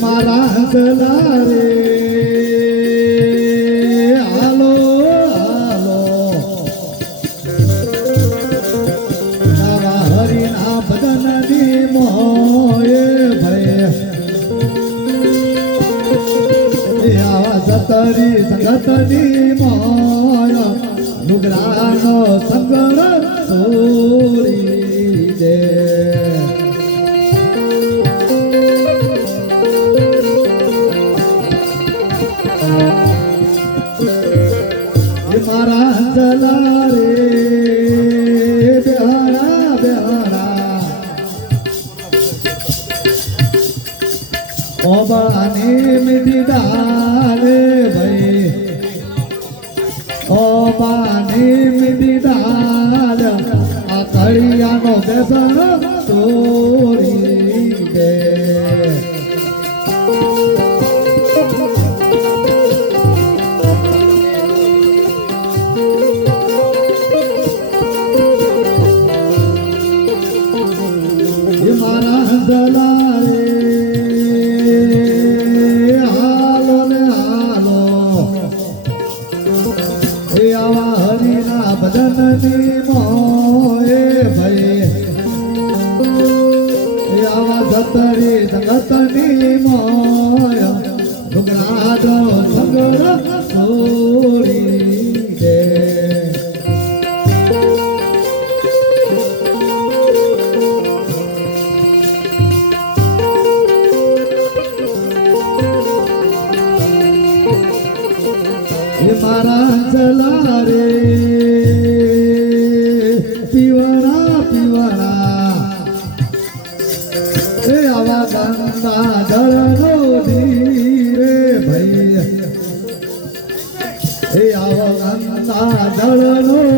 મારા હંસલા રે હાલો હાલો તારા હરિના ભજનની મોએ ભય આવા સતરી સંગતની મોય લુગરાનો સંગર છોડી દે મારા હંસલા રે બેહારા બેહારા ઓબાની મીઠી દાલ ભાઈ ઓબાની મીઠી દાલ આ કળિયાનો બેસન તોડી દે મારા હંસલા રે હાલો ને હાલો એ આવા હરિના ભજનની મોએ ભાઈ એ આવા સતરી સંગતની મોય ડુગરાનો સંગર છોડી દે મારા હંસલા રે પીવડા પીવડા એ આવા ગંગા જળનો ધીરે ભાઈ એ આવા ગંગા જળનો